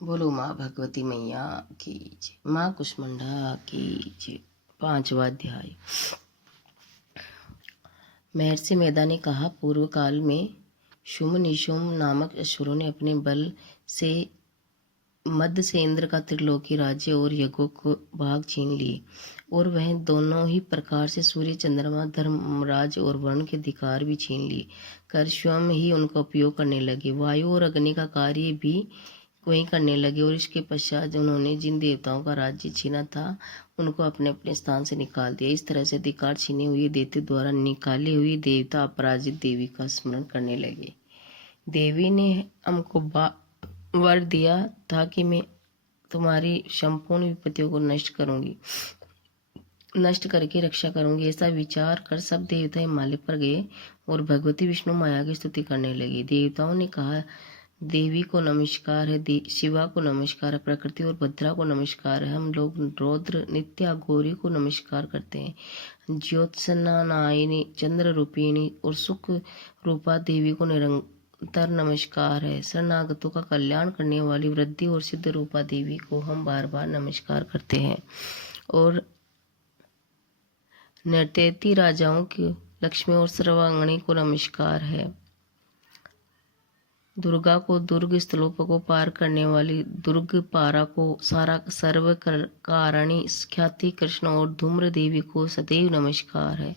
बोलो माँ भगवती मैया की जय, माँ कुष्मांडा की जय। 5वां अध्याय। महर्षि मेधा ने कहा, पूर्व काल में शुम्भ निशुम्भ नामक असुरों ने अपने बल से मद से इंद्र का त्रिलोकी राज्य और यज्ञों को भाग छीन लिए, और वह दोनों ही प्रकार से सूर्य, चंद्रमा, धर्मराज और वरुण के अधिकार भी छीन लिए कर स्वयं ही उनका उपयोग करने लगे। वायु और अग्नि का कार्य भी वही करने लगे, और इसके पश्चात उन्होंने जिन देवताओं का राज्य छीना था उनको अपने अपने स्थान से निकाल दिया। इस तरह से अधिकार छीने हुए देवता द्वारा निकाले हुए देवता अपराजित देवी का स्मरण करने लगे। देवी ने हमको वर दिया था कि मैं तुम्हारी संपूर्ण विपत्तियों को नष्ट करके रक्षा करूंगी। ऐसा विचार कर सब देवता हिमालय पर गए और भगवती विष्णु माया की स्तुति करने लगे। देवताओं ने कहा, देवी को नमस्कार है, शिवा को नमस्कार है, प्रकृति और भद्रा को नमस्कार है। हम लोग रौद्र, नित्या, गौरी को नमस्कार करते हैं। ज्योत्सनायनी, चंद्र रूपिणी और सुख रूपा देवी को निरंतर नमस्कार है। शरणागतों का कल्याण करने वाली वृद्धि और सिद्ध रूपा देवी को हम बार बार नमस्कार करते हैं। और नर्तकी राजाओं की लक्ष्मी और सर्वांगणी को नमस्कार है। दुर्गा को, दुर्ग स्थलों को पार करने वाली दुर्ग पारा को, सारा सर्व कारणी ख्याति कृष्ण और धूम्र देवी को सदैव नमस्कार है।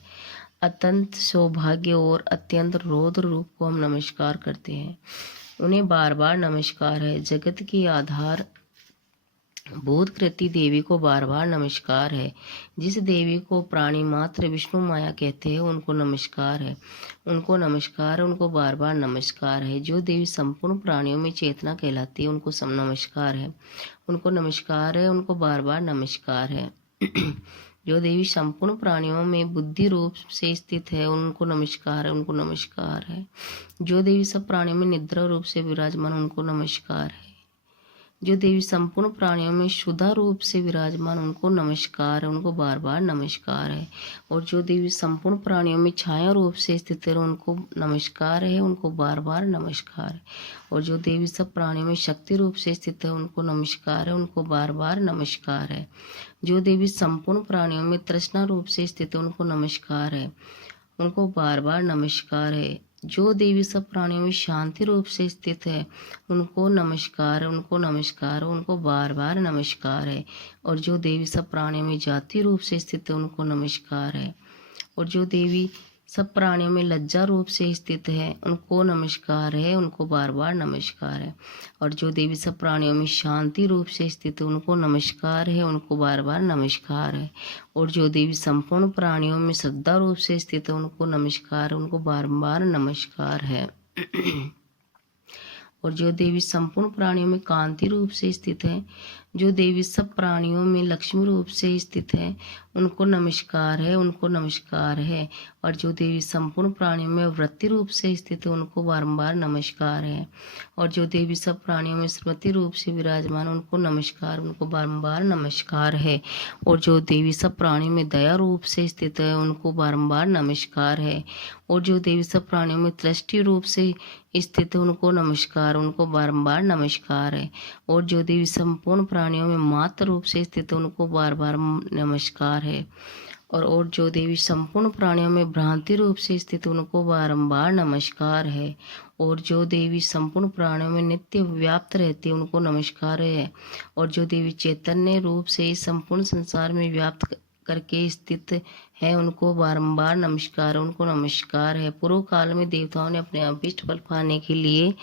अत्यंत सौभाग्य और अत्यंत रौद्र रूप को हम नमस्कार करते हैं, उन्हें बार बार नमस्कार है। जगत की आधार भूतकृति देवी को बार बार नमस्कार है। जिस देवी को प्राणी मात्र विष्णु माया कहते हैं उनको नमस्कार है, उनको नमस्कार है, उनको बार बार नमस्कार है। जो देवी संपूर्ण प्राणियों में चेतना कहलाती है उनको नमस्कार है, उनको नमस्कार है, उनको बार बार नमस्कार है। जो देवी संपूर्ण प्राणियों में बुद्धि रूप से स्थित है उनको नमस्कार है, उनको नमस्कार है। जो देवी सब प्राणियों में निद्रा रूप से विराजमान उनको नमस्कार है। जो देवी संपूर्ण प्राणियों में शुद्धा रूप से विराजमान उनको नमस्कार है, उनको बार बार नमस्कार है। और जो देवी संपूर्ण प्राणियों में छाया रूप से स्थित है उनको नमस्कार है, उनको बार बार नमस्कार है। और जो देवी सब प्राणियों में शक्ति रूप से स्थित है उनको नमस्कार है, उनको बार बार नमस्कार है। जो देवी संपूर्ण प्राणियों में तृष्णा रूप से स्थित है उनको नमस्कार है, उनको बार बार नमस्कार है। जो देवी सब प्राणियों में शांति रूप से स्थित है उनको नमस्कार, उनको नमस्कार, उनको बार बार नमस्कार है। और जो देवी सब प्राणियों में जाति रूप से स्थित है उनको नमस्कार है। और जो देवी सब प्राणियों में लज्जा रूप से स्थित है उनको नमस्कार है, उनको बार बार नमस्कार है। और जो देवी सब प्राणियों में शांति रूप से स्थित है उनको नमस्कार है, उनको बार बार नमस्कार है। और जो देवी संपूर्ण प्राणियों में श्रद्धा रूप से स्थित है उनको नमस्कार है, उनको बार बार नमस्कार है। और जो देवी संपूर्ण प्राणियों में कांति रूप से स्थित है, जो देवी सब प्राणियों में लक्ष्मी रूप से स्थित है उनको नमस्कार है, उनको नमस्कार है। और जो देवी संपूर्ण प्राणियों में वृत्ति रूप से स्थित है उनको बारंबार नमस्कार है। और जो देवी सब प्राणियों में स्मृति रूप से विराजमान उनको नमस्कार, उनको बारंबार नमस्कार है। और जो देवी सब प्राणियों में दया रूप से स्थित है उनको बारंबार नमस्कार है। और जो देवी सब प्राणियों में दृष्टि रूप से स्थित है उनको नमस्कार, उनको बारंबार नमस्कार है। और जो देवी संपूर्ण प्राणियों में मात्र रूप से स्थित है उनको बार बार नमस्कार है। और जो देवी संपूर्ण प्राणियों में भ्रांति रूप से स्थित उनको बारंबार नमस्कार है। और जो देवी संपूर्ण प्राणियों में नित्य व्याप्त रहती है उनको नमस्कार है। और जो देवी चैतन्य रूप से इस संपूर्ण संसार में व्याप्त करके स्थित है उनको बारंबार नमस्कार, उनको नमस्कार है। पूर्व काल में देवताओं ने अपने अभीष्ट फल पाने के लिए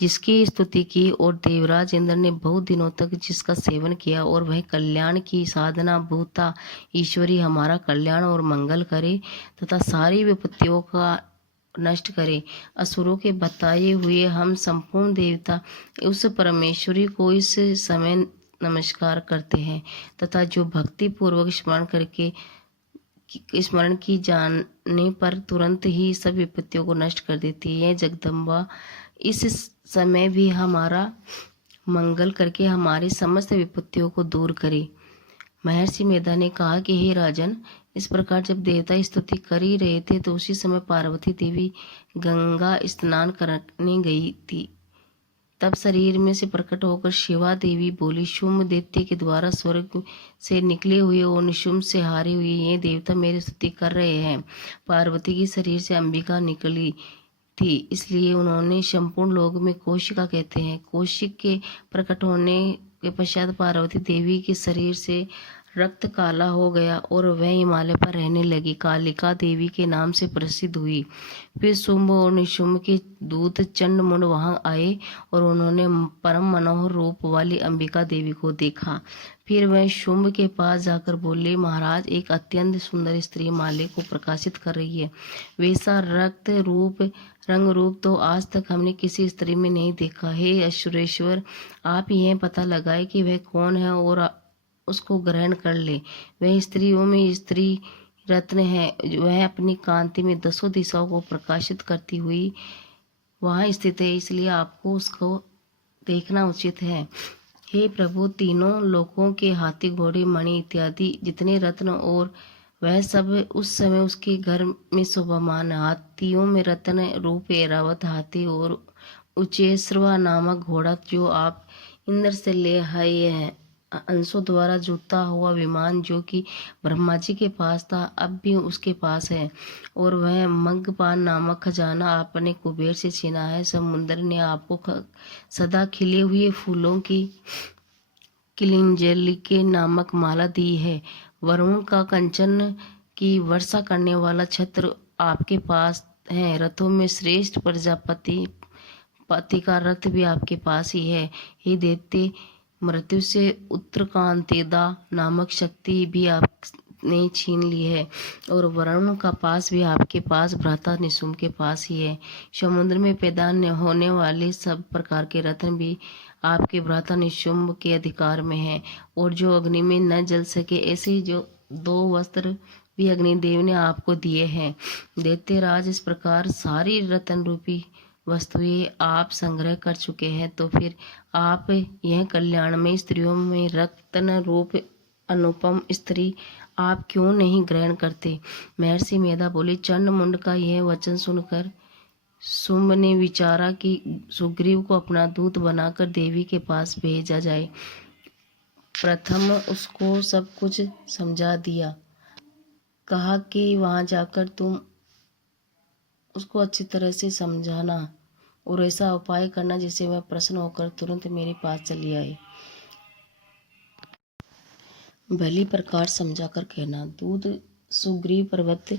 जिसकी स्तुति की और देवराज इंद्र ने बहुत दिनों तक जिसका सेवन किया, और वह कल्याण की साधना भूता ईश्वरी हमारा कल्याण और मंगल करे तथा सारी विपत्तियों का नष्ट करे। असुरों के बताए हुए हम संपूर्ण देवता उस परमेश्वरी को इस समय नमस्कार करते हैं तथा जो भक्ति पूर्वक स्मरण की जाने पर तुरंत ही सब विपत्तियों को नष्ट कर देती है। जगदम्बा इस समय भी हमारा मंगल करके हमारी समस्त विपत्तियों को दूर करे। महर्षि मेधा ने कहा कि हे राजन, इस प्रकार जब देवता स्तुति कर ही रहे थे तो उसी समय पार्वती देवी गंगा स्नान करने गई थी। तब शरीर में से प्रकट होकर शिवा देवी बोली, शुंभ दैत्य के द्वारा स्वर्ग से निकले हुए और निशुंभ से हारे हुए ये देवता मेरी स्तुति कर रहे हैं। पार्वती के शरीर से अंबिका निकली थी, इसलिए उन्होंने संपूर्ण लोक में कौशिका कहते हैं। कौशिक के प्रकट होने के पश्चात पार्वती देवी के शरीर से रक्त काला हो गया और वह हिमालय पर रहने लगी, कालिका देवी के नाम से प्रसिद्ध हुई। फिर शुंभ और निशुंभ के दूत चंड मुंड वहां आए और उन्होंने परम मनोहर रूप वाली अंबिका देवी को देखा। फिर वह शुंभ के पास जाकर बोले, महाराज, एक अत्यंत सुंदर स्त्री हिमालय को प्रकाशित कर रही है। वैसा रंग रूप तो आज तक हमने किसी स्त्री में नहीं देखा। हे असुरेश्वर, आप यह पता लगाए कि वह कौन है और उसको ग्रहण कर ले। वह स्त्रियों में स्त्री रत्न है, वह अपनी कांति में 10 दिशाओं को प्रकाशित करती हुई वहां स्थित है, इसलिए आपको उसको देखना उचित है। हे प्रभु, तीनों लोकों के हाथी, घोड़े, मणि इत्यादि जितने रत्न और वह सब उस समय उसके घर में शोभामान। हाथियों में रत्न रूप ऐरावत हाथी और उचेश्रवा नामक घोड़ा जो आप इंद्र से ले आए हैं। अंशों द्वारा जुटा हुआ विमान जो कि ब्रह्मा जी के पास था, अब भी उसके पास है। और वह मग्गपान नामक खजाना आपने कुबेर से छीना है। समुद्र ने आपको सदा खिले हुए फूलों की किलिंजलिके नामक माला दी है। वरुण का कंचन की वर्षा करने वाला छत्र आपके पास है। रथों में श्रेष्ठ प्रजापति पति का रथ भी आपके पास ही है। हे दैत्य, मृत्यु से उत्तरकांतेदा नामक शक्ति भी आपने छीन ली है और वरुण का पास भी आपके पास भ्राता निशुंभ के पास ही है। समुद्र में पैदा होने वाले सब प्रकार के रत्न भी आपके भ्राता निशुंभ के अधिकार में है। और जो अग्नि में न जल सके, ऐसे जो 2 वस्त्र भी अग्निदेव ने आपको दिए हैं। दैत्यराज, इस प्रकार सारी रत्न रूपी वस्तुएं आप संग्रह कर चुके हैं, तो फिर आप यह कल्याणमय स्त्रियों में रत्न रूप अनुपम स्त्री आप क्यों नहीं ग्रहण करते? महर्षि मेधा बोले, चंड मुंड का यह वचन सुनकर शुंभ ने विचारा कि सुग्रीव को अपना दूत बनाकर देवी के पास भेजा जाए। प्रथम उसको सब कुछ समझा दिया, कहा कि वहां जाकर तुम उसको अच्छी तरह से समझाना और ऐसा उपाय करना जिससे वह प्रसन्न होकर तुरंत मेरे पास चली आए। भली प्रकार समझाकर कहना। दूत सुग्रीव पर्वत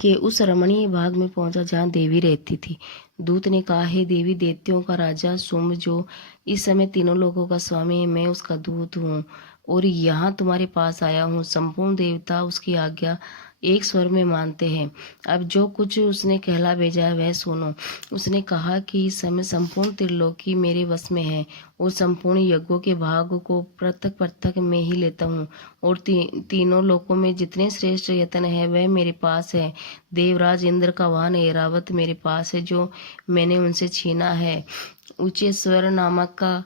के उस रमणीय भाग में पहुंचा जहां देवी रहती थी। दूत ने कहा, हे देवी, दैत्यों का राजा शुंभ जो इस समय तीनों लोगों का स्वामी है, मैं उसका दूत हूँ और यहाँ तुम्हारे पास आया हूँ। संपूर्ण देवता उसकी आज्ञा एक स्वर में मानते हैं। अब जो कुछ उसने कहला भेजा है वह सुनो। उसने कहा कि इस समय संपूर्ण त्रिलोकी मेरे वश में है और संपूर्ण यज्ञों के भाग को पृथक पृथक मैं ही लेता हूँ और तीनों लोकों में जितने श्रेष्ठ यत्न है वह मेरे पास है। देवराज इंद्र का वाहन ऐरावत मेरे पास है जो मैंने उनसे छीना है। ऊंचे स्वर नामक का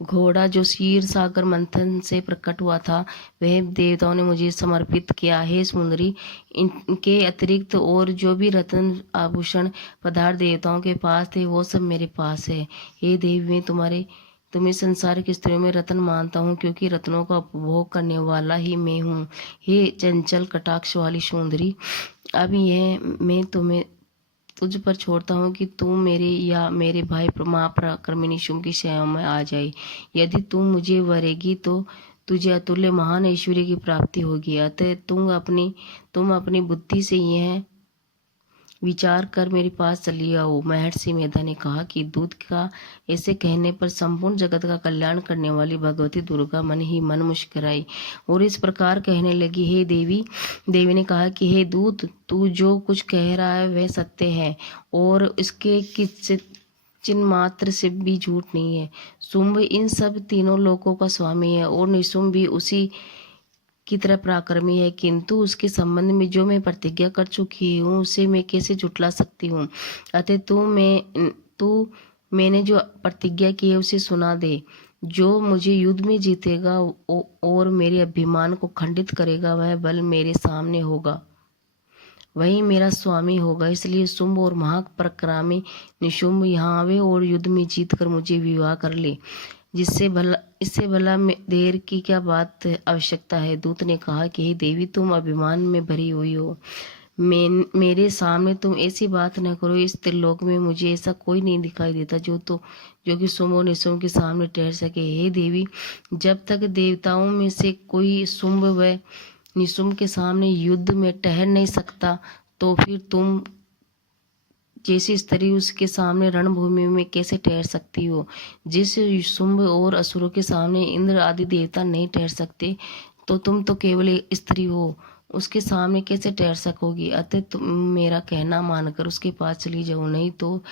घोड़ा जो क्षीर सागर मंथन से प्रकट हुआ था वह देवताओं ने मुझे समर्पित किया है। सुंदरी, इनके अतिरिक्त और जो भी रत्न आभूषण पदार्थ देवताओं के पास थे वो सब मेरे पास है। हे देवी, मैं तुम्हें संसार की स्त्रियों में रत्न मानता हूँ क्योंकि रत्नों का उपभोग करने वाला ही मैं हूँ। हे चंचल कटाक्ष वाली सुंदरी, अब यह मैं तुम्हें तुझ पर छोड़ता हूँ कि तू मेरे या मेरे भाई महापराक्रमी शुंभ की सेवा में आ जाए। यदि तू मुझे वरेगी तो तुझे अतुल्य महान ऐश्वर्य की प्राप्ति होगी। अतः तुम अपनी बुद्धि से यह विचार कर मेरे पास चली आओ। महर्षि मेधा ने कहा कि दूत का ऐसे कहने पर संपूर्ण जगत का कल्याण करने वाली भगवती दुर्गा मन ही मन मुस्कुराई और इस प्रकार कहने लगी, हे देवी। देवी ने कहा कि हे दूत, तू जो कुछ कह रहा है वह सत्य है और इसके किस चिन्ह मात्र से भी झूठ नहीं है। शुंभ इन सब तीनों लोकों का स्वामी है और निशुंभ भी उसी की तरह पराक्रमी है, किंतु उसके संबंध में जो मैं प्रतिज्ञा कर चुकी हूँ उसे मैं कैसे जुटला सकती हूँ। अतः तू मैंने जो प्रतिज्ञा की है उसे सुना दे। जो मुझे युद्ध में जीतेगा और मेरे अभिमान को खंडित करेगा वह बल मेरे सामने होगा। वही मेरा स्वामी होगा। इसलिए शुंभ और महापराक्रमी निशुंभ यहाँ आवे और युद्ध में जीत कर मुझे विवाह कर ले। इससे भला देर की क्या बात आवश्यकता है। दूत ने कहा कि हे देवी, तुम अभिमान में भरी हुई हो। मेरे सामने तुम ऐसी बात न करो। इस त्रिलोक में मुझे ऐसा कोई नहीं दिखाई देता जो कि शुंभ और निशुंभ के सामने ठहर सके। हे देवी, जब तक देवताओं में से कोई शुंभ व निशुंभ के सामने युद्ध में ठहर नहीं सकता, तो फिर तुम जैसी स्त्री उसके सामने रणभूमि में कैसे ठहर सकती हो। जिस शुंभ और असुरों के सामने इंद्र आदि देवता नहीं ठहर सकते, तो तुम तो केवल एक स्त्री हो, उसके सामने कैसे ठहर सकोगी। अतः तुम मेरा कहना मानकर उसके पास चली जाओ, नहीं तो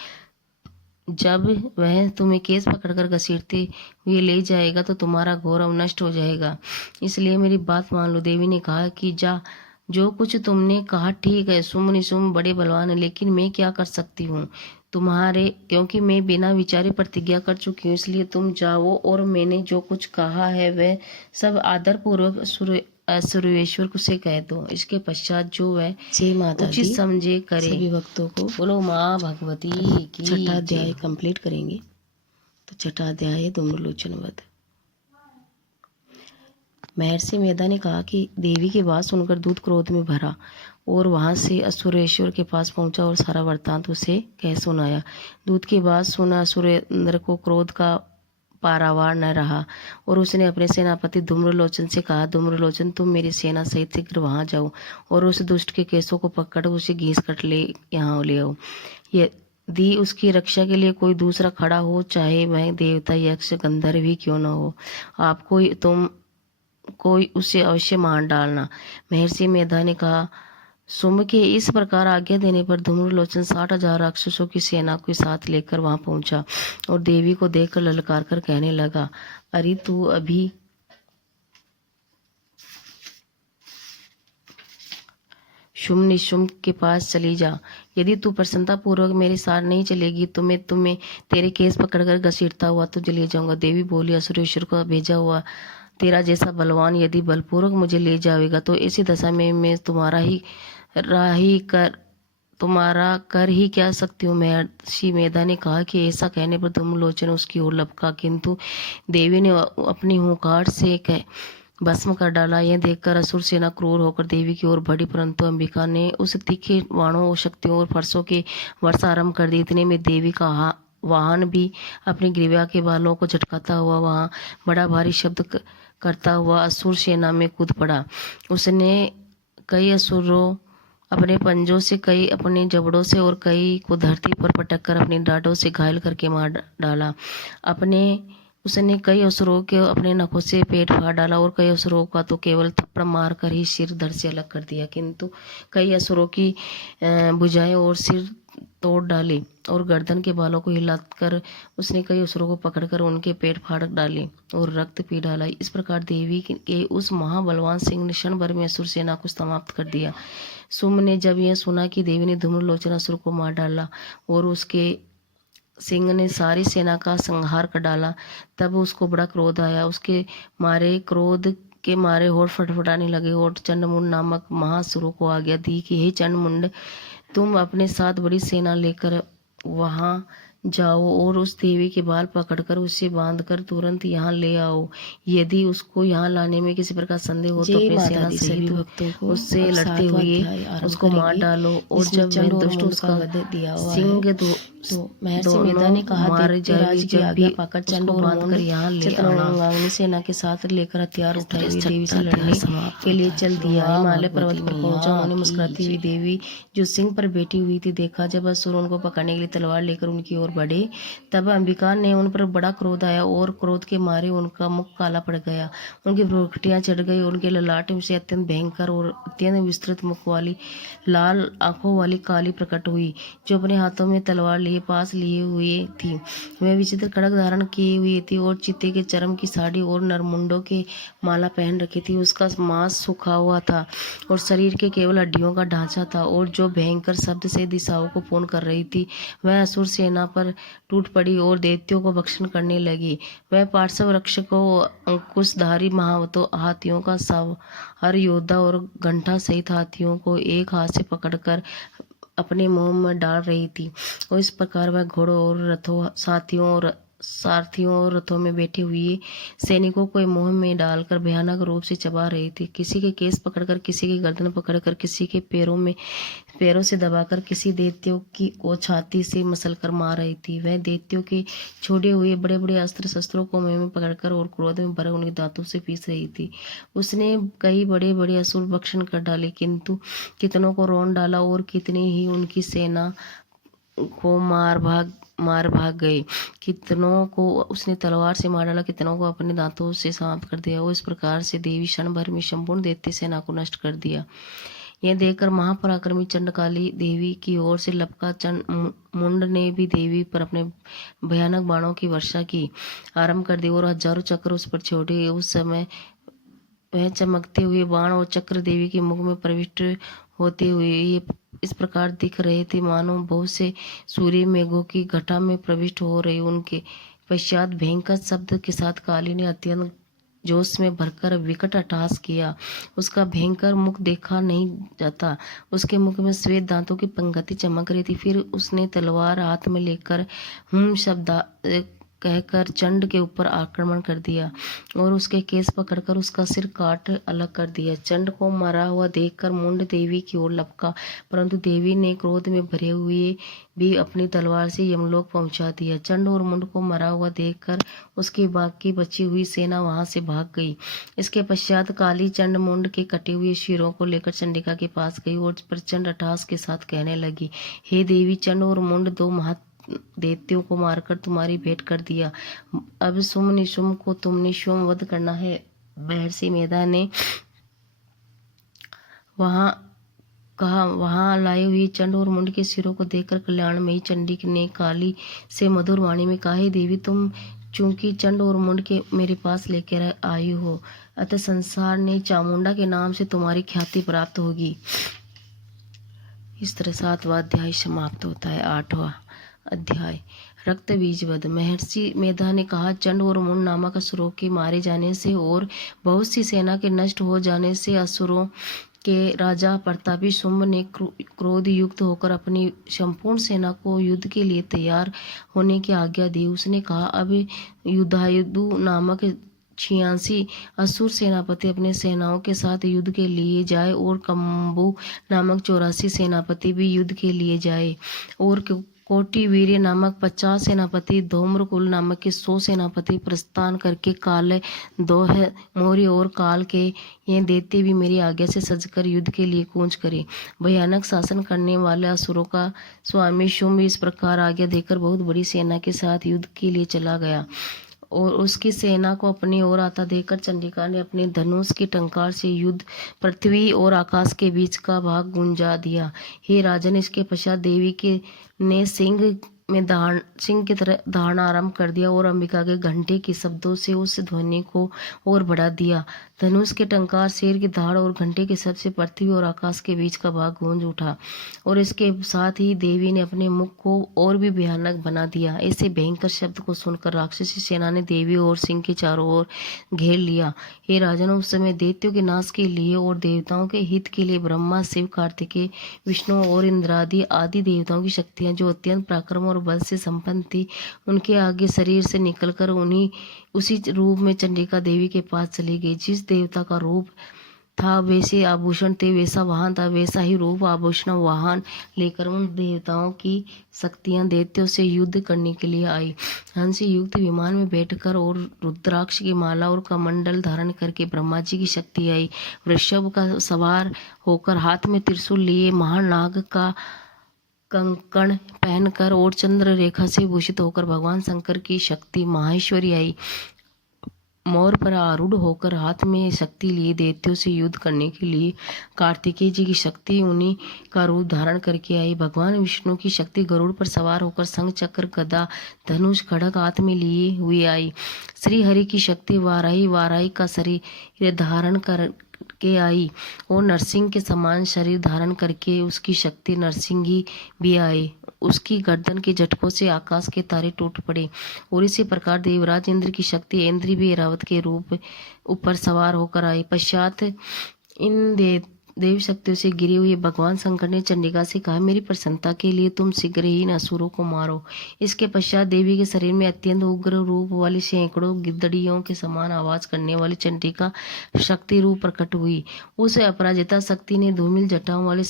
जब वह तुम्हें केस पकड़कर घसीटते हुए ले जाएगा तो तुम्हारा गौरव नष्ट हो जाएगा। इसलिए मेरी बात मान लो। देवी ने कहा कि जा, जो कुछ तुमने कहा ठीक है। शुंभ निशुंभ बड़े बलवान है, लेकिन मैं क्या कर सकती हूँ तुम्हारे, क्योंकि मैं बिना विचारे प्रतिज्ञा कर चुकी हूँ। इसलिए तुम जाओ और मैंने जो कुछ कहा है वह सब आदर पूर्वक सूर्येश्वर से कह दो। इसके पश्चात जो वह जय माता उचित दी। समझे करे। सभी भक्तों को बोलो माँ भगवती की छठा अध्याय जय। कंप्लीट करेंगे। तो छठा अध्याय है धूम्रलोचन वध। महर्षि मेधा ने कहा कि देवी की बात सुनकर दूत क्रोध में भरा और वहां से असुरेश्वर के पास पहुंचा और सारा वृत्तांत उसे कह सुनाया। दूत की बात सुना असुरेंद्र को क्रोध का पारावार न रहा और उसने अपने सेनापति धूम्रलोचन से कहा, धूम्रलोचन, तुम मेरी सेना सहित शीघ्र वहां जाओ और उस दुष्ट के केसों को पकड़ उसे घीस कर यहाँ ले आओ। यदि उसकी रक्षा के लिए कोई दूसरा खड़ा हो, चाहे वह देवता यक्ष गंधर्व भी क्यों न हो, आपको तुम कोई उसे अवश्य मार डालना। महर्षि मेधा ने कहा। शुंभ के इस प्रकार आज्ञा देने पर धूम्रलोचन 60,000 राक्षसों की सेना के साथ लेकर वहां पहुंचा और देवी को देखकर ललकार कर कहने लगा, अरे तू अभी शुंभ निशुंभ के पास चली जा। यदि तू प्रसन्नता पूर्वक मेरे साथ नहीं चलेगी तो मैं तुम्हें तेरे केस पकड़कर घसीटता हुआ तुझे ले जाऊंगा। देवी बोली, असुरेश्वर को भेजा हुआ तेरा जैसा बलवान यदि बलपूर्वक मुझे ले जाएगा तो ऐसी दशा में मैं तुम्हारा कर ही क्या सकती हूँ। महर्षि मेधा ने कहा कि ऐसा कहने पर धूम्रलोचन उसकी ओर लपका, किंतु देवी ने अपनी हुंकार से भस्म कर डाला। यह देखकर असुर सेना क्रूर होकर देवी की ओर बढ़ी, परंतु अंबिका ने उस तीखे बाणों, शक्तियों और फरसों के वर्षा आरंभ कर दी। इतने में देवी का वाहन भी अपनी ग्रीवा के बालों को झटकाता हुआ वहां बड़ा भारी शब्द करता हुआ असुर सेना में कूद पड़ा। उसने कई असुरों अपने पंजों से, कई अपने जबड़ों से और कई को धरती पर पटक कर अपनी डांटों से घायल करके मार डाला। उसने कई असुरों के अपने नखों से पेट फाड़ डाला और कई असुरों का तो केवल थप्पड़ मार कर ही सिर धड़ से अलग कर दिया, किंतु कई असुरों की भुजाएं और सिर तोड़ डाले और गर्दन के बालों को हिलाकर उसने कई असुरों को पकड़कर उनके पेट फाड़ डाले और रक्त पी डाला। इस प्रकार देवी के उस महाबलवान सिंह ने क्षण भर में असुर सेना को समाप्त कर दिया। शुंभ ने जब यह सुना कि देवी ने धूम्रलोचन असुर को मार डाला और उसके सिंह ने सारी सेना का संहार कर डाला, तब उसको बड़ा क्रोध आया। उसके क्रोध के मारे होठ फटफटाने लगे और चंडमुंड नामक महासुरों को आज्ञा दी कि हे चंडमुंड, तुम अपने साथ बड़ी सेना लेकर वहां जाओ और उस देवी के बाल पकड़कर उसे बांधकर तुरंत यहाँ ले आओ। यदि उसको यहाँ लाने में किसी प्रकार संदेह हो तो अपनी सेना सहित उससे लड़ते हुए उसको मार डालो और जब वह दुष्ट उसका सिंह तो महर्षि मेधा ने कहा, मारे जाएगी, जब भी पाकर उसको बांधकर यहाँ ले आना। सेना के साथ लेकर हथियार उठाए हुए देवी से लड़ने के लिए चल दिया। हिमालय पर्वत पर पहुंचा। उन्होंने मुस्कुराती हुई देवी जो सिंह पर बैठी हुई थी देखा। जब असुर उनको पकड़ने के लिए तलवार लेकर उनकी ओर बढ़े, तब अंबिका ने उन पर बड़ा क्रोध आया और क्रोध के मारे उनका मुख काला पड़ गया, उनकी भ्रुकुटियां चढ़ गई, उनके ललाट से अत्यंत भयंकर और अत्यंत विस्तृत मुख वाली लाल आंखों वाली काली प्रकट हुई, जो अपने हाथों में तलवार लिए पास लिए हुए थी। वह विचित्र खड़ग धारण किए हुई थी और चित्ते के चरम की साड़ी और नरमुंडों के माला पहन रखी थी। उसका मांस सूखा हुआ था और शरीर के केवल हड्डियों का ढांचा था, और जो भयंकर शब्द से दिशाओं को पूर्ण कर रही थी वह असुर सेना पर टूट पड़ी और दैत्यों को भक्षण करने लगी। वह पार्श्व रक्षकों, अंकुशधारी महावतों, हाथियों का हर योद्धा और घंटा सहित हाथियों को एक हाथ से पकड़कर अपने मुंह में डाल रही थी, और इस प्रकार वह घोड़ों और रथों, सारथियों और रथों में बैठे हुए सैनिकों को मुंह में डालकर भयानक रूप से चबा रही थी। किसी के केस पकड़कर, किसी की गर्दन पकड़कर, किसी के पैरों से दबाकर, किसी दैत्यों की को छाती से मसलकर मार रही थी। वह दैत्यों के छोड़े हुए बड़े बड़े अस्त्र शस्त्रों को मुंह में पकड़कर और क्रोध में भरे उनके दांतों से पीस रही थी। उसने कई बड़े बड़े असुर भक्षण कर डाले, किंतु कितनों को रौंद डाला और कितने ही उनकी सेना को मार भाग गए। कितनों को उसने तलवार से मार डाला, कितनों को अपने दांतों से समाप्त कर दिया। वो इस प्रकार से देवी क्षण भर में संपूर्ण दैत्य सेना को नष्ट कर दिया। यह देखकर महापराक्रमी चंडकाली देवी की ओर से लपका मुंड ने भी देवी पर अपने भयानक बाणों की वर्षा की आरंभ कर दी और हजारों चक्र उस पर छोड़े। उस समय वह चमकते हुए बाण और चक्र देवी के मुख में प्रविष्ट होते हुए ये इस प्रकार दिख रहे थे मानो बहुत से सूर्य मेघों की घटा में प्रविष्ट हो रहे। उनके पश्चात भयंकर शब्द के साथ काली ने अत्यंत जोश में भरकर विकट अट्टहास किया। उसका भयंकर मुख देखा नहीं जाता, उसके मुख में श्वेत दांतों की पंक्ति चमक रही थी। फिर उसने तलवार हाथ में लेकर शब्द कहकर चंड के ऊपर आक्रमण कर दिया और उसके केस पकड़कर उसका सिर काट अलग कर दिया। चंड को मरा हुआ देखकर मुंड देवी की ओर लपका, परंतु देवी ने क्रोध में भरे हुए भी अपनी तलवार से यमलोक पहुंचा दिया। चंड और मुंड को मरा हुआ देखकर उसकी बाकी बची हुई सेना वहां से भाग गई। इसके पश्चात काली चंड मुंड के कटे हुए शीरों को लेकर चंडिका के पास गई और प्रचंड अट्टहास के साथ कहने लगी, हे देवी, चंड और मुंड दो दैत्यों को मारकर तुम्हारी भेंट कर दिया। अब सुम निशुम को तुमने स्वयं वध करना है। महर्षि मेधा ने वहां लाए हुए चंड और मुंड के सिरों को देखकर कल्याणमयी चंडी ने काली से मधुर वाणी में कहा, हे देवी, तुम चूंकि चंड और मुंड के मेरे पास लेकर आई हो, अतः संसार ने चामुंडा के नाम से तुम्हारी ख्याति प्राप्त होगी। इस तरह 7वां अध्याय समाप्त होता है। 8वां अध्याय रक्त बीज वध। महर्षि मेधा ने कहा, चंड और मुंड नामक असुरों के मारे जाने से और बहुत सी सेना के नष्ट हो जाने से असुरों के राजा प्रतापी शुंभ ने क्रोध युक्त होकर अपनी संपूर्ण सेना को युद्ध के लिए तैयार होने की आज्ञा दी। उसने कहा, अब युधायुधु नामक 86 असुर सेनापति अपने सेनाओं के साथ युद्ध के लिए जाए और कंबु नामक 84 सेनापति भी युद्ध के लिए जाए और कोटि वीर्य नामक 50 सेनापति, धूम्रकुल नामक के 100 सेनापति प्रस्थान करके काल दोह मौर्य और काल के ये दैत्य भी मेरी आज्ञा से सजकर युद्ध के लिए कूच करे। भयानक शासन करने वाले असुरों का स्वामी शुंभ इस प्रकार आज्ञा देकर बहुत बड़ी सेना के साथ युद्ध के लिए चला गया और उसकी सेना को अपनी ओर आता देखकर चंडिका ने अपने धनुष की टंकार से युद्ध पृथ्वी और आकाश के बीच का भाग गुंजा दिया। हे राजन, इसके पश्चात देवी के ने सिंह की तरह दहाड़ना आरंभ कर दिया और अंबिका के घंटे के शब्दों से उस ध्वनि को और बढ़ा दिया। धनुष के टंकार, शेर की दहाड़ और घंटे के शब्द से पृथ्वी और आकाश के बीच का भाग गूंज उठा और इसके साथ ही देवी ने अपने मुख को और भी भयानक बना दिया। ऐसे भयंकर शब्द को सुनकर राक्षसी सेना ने देवी और सिंह के चारों ओर घेर लिया। हे राजन, उस समय दैत्यों के नाश के लिए और देवताओं के हित के लिए ब्रह्मा, शिव, कार्तिकेय, विष्णु और इंद्रादि आदि देवताओं की शक्तियां जो अत्यंत पराक्रम और बल से संपन्न थी, उनके आगे शरीर से निकलकर उसी रूप में चंडिका देवी के पास चली गई। जिस देवता का रूप था वैसे आभूषण थे, वैसा वाहन था, वैसा ही रूप आभूषण वाहन लेकर उन देवताओं की शक्तियां दैत्यों से युद्ध करने के लिए आई। हंस युक्त विमान में बैठकर और रुद्राक्ष की माला और कमंडल धारण करके ब्रह्मा जी की शक्ति आई। वृषभ का सवार होकर हाथ में त्रिशूल लिए, महानाग का कंकण पहनकर और चंद्र रेखा से भूषित होकर भगवान शंकर की शक्ति माहेश्वरी आई। मोर पर आरूढ़ होकर हाथ में शक्ति लिए दैत्यों से युद्ध करने के लिए कार्तिकेय जी की शक्ति उन्हीं का रूप धारण करके आई। भगवान विष्णु की शक्ति गरुड़ पर सवार होकर शंख चक्र गदा धनुष खड़ग हाथ में लिए हुए आई। श्री हरि की शक्ति वाराही वाराही का शरीर धारण कर के आई और नरसिंह के समान शरीर धारण करके उसकी शक्ति नरसिंही भी आए। उसकी गर्दन के झटकों से आकाश के तारे टूट पड़े और इसी प्रकार देवराज इंद्र की शक्ति इंद्र भी ऐरावत के रूप ऊपर सवार होकर आई। पश्चात इन देव शक्तियों से गिरे हुए भगवान शंकर ने चंडिका से कहा, मेरी प्रसन्नता के लिए तुम शीघ्र ही इन असुरों को मारो। इसके पश्चात देवी के शरीर में अत्यंत उग्र रूप वाली सैकड़ों गिद्धड़ियों के समान आवाज करने वाली चंडिका शक्ति रूप प्रकट हुई। उस अपराजिता शक्ति ने धूमिल जटाओं वाले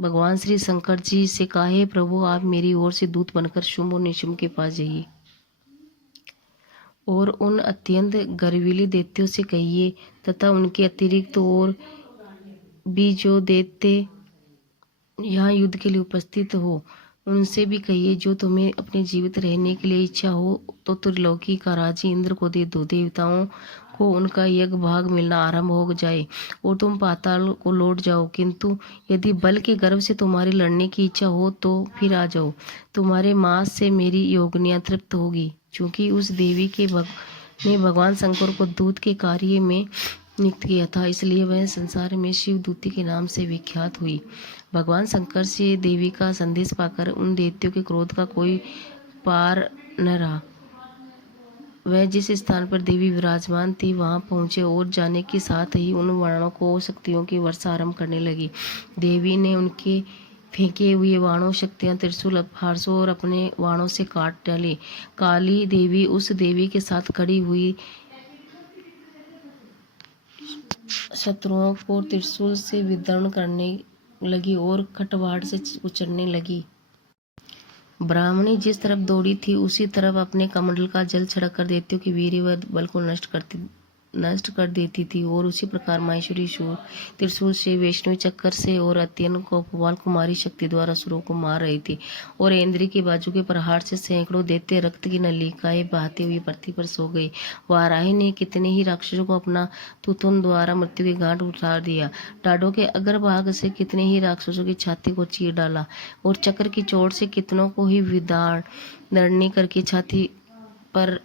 भगवान श्री शंकर जी से कहा, हे प्रभु, आप मेरी ओर से दूत बनकर शुंभ और निशुंभ के पास जाइए और उन अत्यंत गर्वीले दैत्यों से कहिए तथा उनके अतिरिक्त और भी जो दैत्य यहाँ युद्ध के लिए उपस्थित हो उनसे भी कहिए, जो तुम्हें अपने जीवित रहने के लिए इच्छा हो तो त्रिलोकी का राज्य इंद्र को दे दो। देवताओं को उनका यज्ञ भाग मिलना आरंभ हो जाए और तुम पाताल को लौट जाओ, किंतु यदि बल के गर्व से तुम्हारी लड़ने की इच्छा हो तो फिर आ जाओ। तुम्हारे मांस से मेरी योगनियां तृप्त होगी। चूंकि उस देवी के ने भगवान शंकर को दूत के कार्य में नियुक्त किया था, इसलिए वह संसार में शिव दूती के नाम से विख्यात हुई। भगवान शंकर से देवी का संदेश पाकर उन दैत्यों के क्रोध का कोई पार न रहा। वह जिस स्थान पर देवी विराजमान थी वहां पहुंचे और जाने के साथ ही उन बाणों को शक्तियों की वर्षा आरंभ करने लगी। देवी ने उनके फेंके हुए बाणों, शक्तियां, त्रिशूल, फारसों और अपने बाणों से काट डाले। काली देवी उस देवी के साथ खड़ी हुई शत्रुओं को त्रिशूल से विदर्ण करने लगी और खटवाड़ से कुचलने लगी। ब्राह्मणी जिस तरफ दौड़ी थी उसी तरफ अपने कमंडल का जल छिड़क कर दैत्यों के वीर्य व बल को नष्ट कर देती थी और उसी प्रकार माहेश्वरी त्रिशूल से, वैष्णवी चक्कर से और अत्यंत कोपवाल कुमारी शक्ति द्वारा असुरों को मार रही थी। और इंद्र की बाजू के प्रहार से सैकड़ों दैत्य रक्त की नलिकाएं बहाते हुए पृथ्वी पर सो गए। वाराही ने कितने ही राक्षसों को अपना तुतुन द्वारा मृत्यु के घाट उतार दिया। डाढ़ों के अग्रभाग से कितने ही राक्षसों की छाती को चीर डाला और चक्र की चोट से कितनों को ही विदारणी करके छाती पर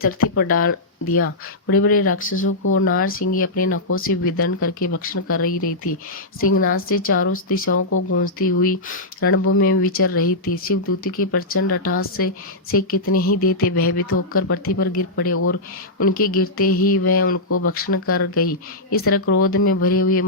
धरती पर डाल दिया। बड़े बड़े राक्षसों को नारसिंही अपने नखों से विदर्ण करके भक्षण कर रही थी। सिंहनाद से चारों दिशाओं को गूंजती हुई रणभूमि में विचर रही थी। शिवदूती के प्रचंड अट्टहास से कितने ही दैत्य भयभीत होकर पृथ्वी पर गिर पड़े और उनके गिरते ही वह उनको भक्षण कर गई। इस तरह क्रोध में भरे हुए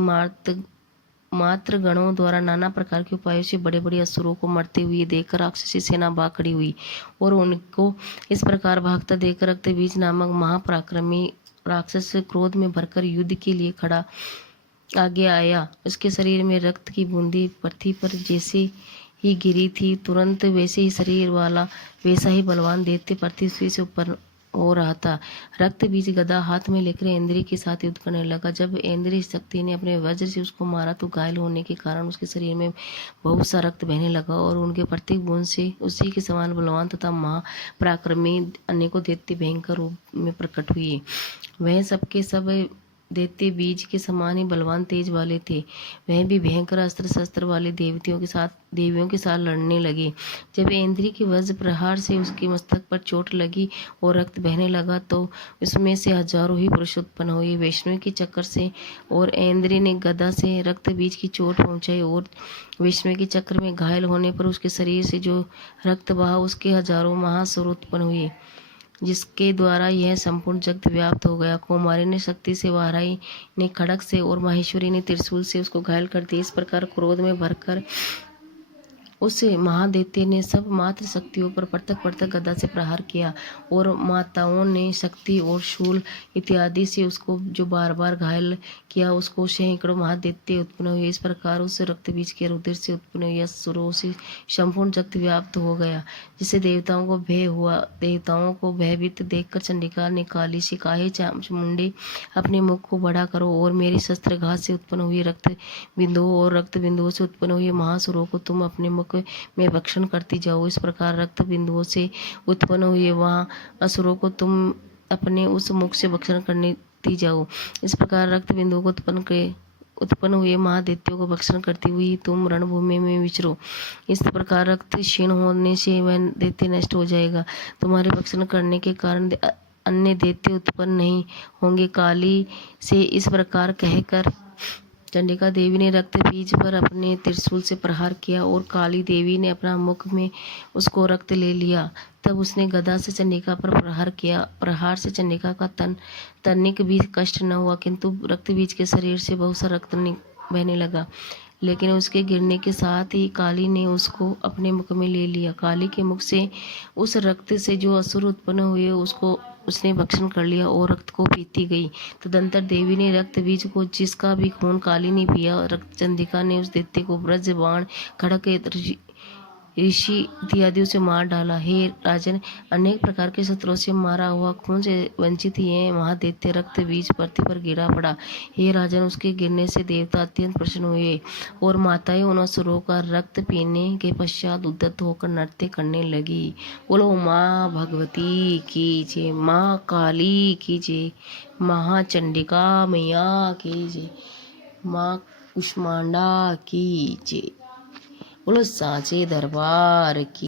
मात्र गणों द्वारा नाना प्रकार के उपायों से बड़े बड़े असुरों को मरते हुए देखकर राक्षसी सेना भाग खड़ी हुई और उनको इस प्रकार भागता देखकर रक्तबीज नामक महापराक्रमी राक्षस क्रोध में भरकर युद्ध के लिए खड़ा आगे आया। उसके शरीर में रक्त की बूंदी पृथ्वी पर जैसे ही गिरी थी, तुरंत वैसे ही शरीर वाला वैसा ही बलवान दैत्य पृथ्वी से ऊपर हो रहा था। रक्त बीज गदा हाथ में लेकर इंद्री के साथ युद्ध करने लगा। जब इंद्री शक्ति ने अपने वज्र से उसको मारा तो घायल होने के कारण उसके शरीर में बहुत सा रक्त बहने लगा और उनके प्रत्येक बूंद से उसी के समान बलवान तथा महापराक्रमी अनेकों दैत्य भयंकर रूप में प्रकट हुए। वह सबके सब दैत्य बीज के समान ही बलवान तेज वाले थे। वह भी भयंकर अस्त्र शस्त्र वाले देवियों के साथ लड़ने लगे। जब इंद्री के वज्र प्रहार से उसके मस्तक पर चोट लगी और रक्त बहने लगा तो उसमें से हजारों ही पुरुष उत्पन्न हुए। वैष्णवी के चक्कर से और इंद्री ने गदा से रक्त बीज की चोट पहुंचाई और वैष्णवी के चक्र में घायल होने पर उसके शरीर से जो रक्त बहा उसके हजारों महासुर उत्पन्न हुए, जिसके द्वारा यह संपूर्ण जगत व्याप्त हो गया। कुमारी ने शक्ति से, वाराही ने खड़ग से और माहेश्वरी ने त्रिशूल से उसको घायल कर दिया। इस प्रकार क्रोध में भरकर उस महादैत्य ने सब मात्र शक्तियों पर पृथक गदा से प्रहार किया और माताओं ने शक्ति और शूल इत्यादि से उसको जो बार बार घायल किया, उसको सैकड़ों महादैत्य उत्पन्न हुए। इस प्रकार उस रक्त बीज के रुधिर से उत्पन्न हुए असुरों से संपूर्ण जगत व्याप्त हो गया, जिससे देवताओं को भय हुआ। देवताओं को भयभीत देखकर चंडिका ने काली से कहा, हे चामुंडे, अपने मुख को बड़ा करो और मेरे शस्त्र घात से उत्पन्न हुए रक्त बिंदुओं और रक्त बिंदुओं से उत्पन्न हुए महासुरों को तुम अपने मुख में भक्षण करती जाओ। इस प्रकार रक्त बिंदुओं से उत्पन्न हुए वहां असुरों को तुम अपने उस मुख से भक्षण करने दी जाओ। इस प्रकार रक्त बिंदुओं को उत्पन्न हुए महादैत्यों को भक्षण करती हुई तुम रणभूमि में विचरो। इस प्रकार रक्त क्षीण होने से वह दैत्य नष्ट हो जाएगा। तुम्हारे भक्षण करने के कारण अन्य दैत्य उत्पन्न नहीं होंगे। काली से इस प्रकार कहकर चंडिका देवी ने रक्त बीज पर अपने त्रिशूल से प्रहार किया और काली देवी ने अपना मुख में उसको रक्त ले लिया। तब उसने गदा से चंडिका पर प्रहार किया। प्रहार से चंडिका का तनिक भी कष्ट न हुआ, किंतु रक्त बीज के शरीर से बहुत सा रक्त बहने लगा। लेकिन उसके गिरने के साथ ही काली ने उसको अपने मुख में ले लिया। काली के मुख से उस रक्त से जो असुर उत्पन्न हुए उसने भक्षण कर लिया और रक्त को पीती गई। तदंतर देवी ने रक्त बीज को, जिसका भी खून काली ने पिया, रक्त चंडिका ने उस दैत्य को वज्र बाण खड़क ऋषि इत्यादियों से मार डाला। हे राजन, अनेक प्रकार के शत्रुओं से मारा हुआ खून से वंचित यह महादैत्य रक्त बीज पृथ्वी पर गिरा पड़ा। हे राजन, उसके गिरने से देवता अत्यंत प्रसन्न हुए और माताएं उन असुरों का रक्त पीने के पश्चात उद्धत होकर नृत्य करने लगी। बोलो माँ भगवती की जय, माँ काली की जय, महाचंडिका मैया की जय, माँ कुष्मांडा की जय। बोलो साचे दरबार की।